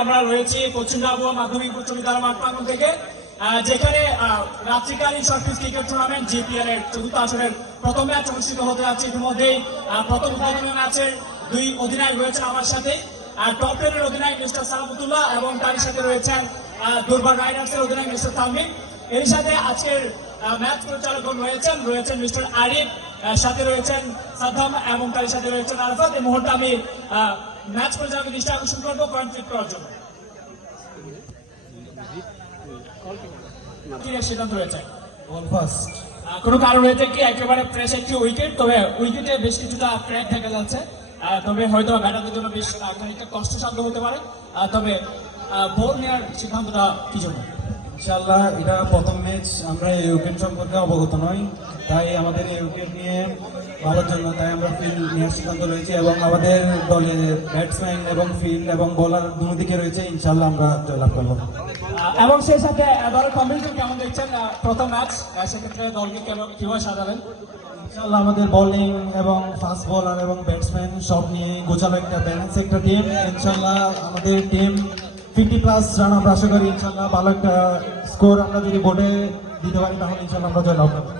আমরা রয়েছি পশ্চিমবঙ্গ আবহাওয়া মাধ্যমিক উচ্চ বিদ্যালয় মাঠ প্রাঙ্গণ থেকে, যেখানে রাত্রিকালীন শর্টপিচ ক্রিকেট টুর্নামেন্ট জিপিএল এর চতুর্থ আসরের প্রথম ম্যাচ অনুষ্ঠিত হতে যাচ্ছে। ইতিমধ্যেই প্রথম উদ্বোধনী ম্যাচের দুই অধিনায়ক রয়েছেন আমার সাথে। টপ টেনের অধিনায়ক মিস্টার সালামতুল্লাহ এবং তার সাথে রয়েছেন দুর্বার রাইডার্সের অধিনায়ক মিস্টার তামিম। এর সাথে আজকের ম্যাচ পরিচালকগণ রয়েছেন মিস্টার আরিফ, সাথে রয়েছেন সাদ্দাম এবং তার সাথে রয়েছেন আরাফাত। এই মুহূর্তে আমি ম্যাচ পরিচালকের দৃষ্টি আকর্ষণ করবো পয়েন্ট ফিট করার জন্য। সিদ্ধান্ত রয়েছে কোনো কারণ রয়েছে কি? একেবারে ফ্রেশ একটি উইকেট, তবে উইকেটে বেশ কিছুটা ক্র্যাক দেখা যাচ্ছে, তবে হয়তো ব্যাটারদের জন্য বেশ খানিকটা কষ্টসাধ্য হতে পারে। তবে বল নেওয়ার সিদ্ধান্তটা কি জন্য? ইনশাআল্লাহ এটা প্রথম ম্যাচ, আমরা এই উইকেট সম্পর্কে অবগত নই, তাই আমাদের এই উইকেট নিয়ে ভালোর জন্য তাই আমরা ফিল্ড নেওয়ার সিদ্ধান্ত রয়েছে এবং আমাদের দলে ব্যাটসম্যান এবং ফিল্ড এবং বোলার দুদিকে রয়েছে। ইনশাআল্লাহ আমরা জয়লাভ করবো। এবং সেই সাথে দলের কম্বিনেশন কেমন দেখছেন প্রথম ম্যাচ? সেক্ষেত্রে দলকে কিভাবে সাজাবেন? ইনশাআল্লাহ আমাদের বোলিং এবং ফাস্ট বোলার এবং ব্যাটসম্যান সব নিয়ে গোছালো একটা ব্যালেন্স একটা টিম। ইনশাআল্লাহ আমাদের টিম 50+ রান আমরা আশা করি। ইনশাআল্লাহ ভালো একটা স্কোর আমরা যদি বোর্ডে দিতে পারি তাহলে ইনশাআল্লাহ আমরা জয়লাভ করবো।